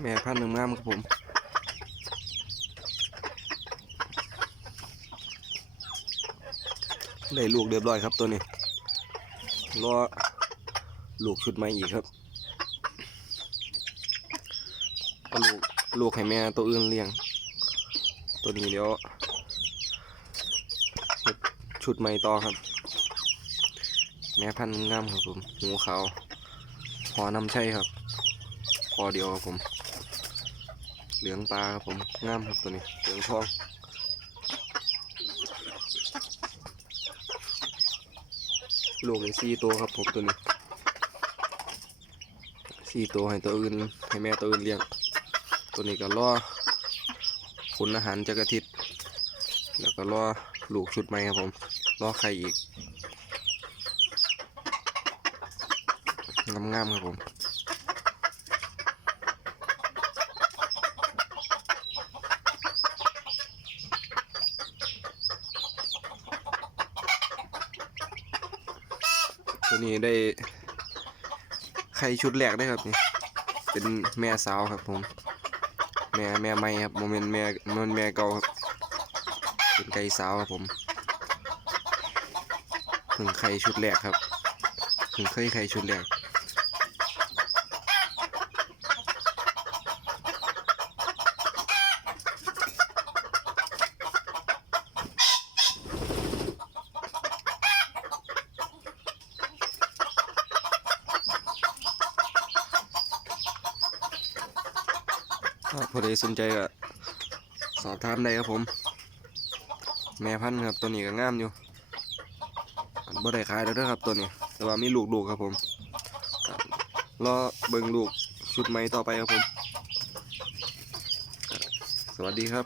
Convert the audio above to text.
แม่พันธุ์งามครับผมได้ลูกเรียบร้อยครับตัวนี้รอลูกชุดใหม่อีกครับเอาลูกลูกให้แม่ตัวอื่นเลี้ยง ตัวนี้เดี๋ยวชุดใหม่ต่อครับ แม่พันธุ์งามครับผมหูขาวพอนำใช่ครับ พอเดียวครับผม เหลืองตาครับผมงามครับตัวนี้เหลืองทองลูกนี่สี่ตัวครับผมตัวนี้สี่ตัวให้ตัวอื่นให้แม่ตัวอื่นเลี้ยง ตัวนี้ก็รอคุณอาหารจากอาทิตย์แล้วก็รอลูกชุดใหม่ครับผมรอไข่อีกงามๆครับผม ตัวนี้ได้ไข่ชุดแรกได้ครับนี่เป็นแม่สาวครับผม แม่แม่ไม่ครับโมเมนแม่โมเมนแม่เก่าครับเป็นไก่สาวครับผมถึงไข่ชุดแรกครับถึงเคยไข่ชุดแรก ถ้าผู้ใดสนใจก็สอบถามได้ครับผม แม่พันธุ์ครับตัวนี้ก็งามอยู่บ่ได้ขายแล้วเด้อครับตัวนี้ แต่ว่ามีลูกๆครับผมรอเบิ่งลูกชุดใหม่ต่อไปครับผม สวัสดีครับ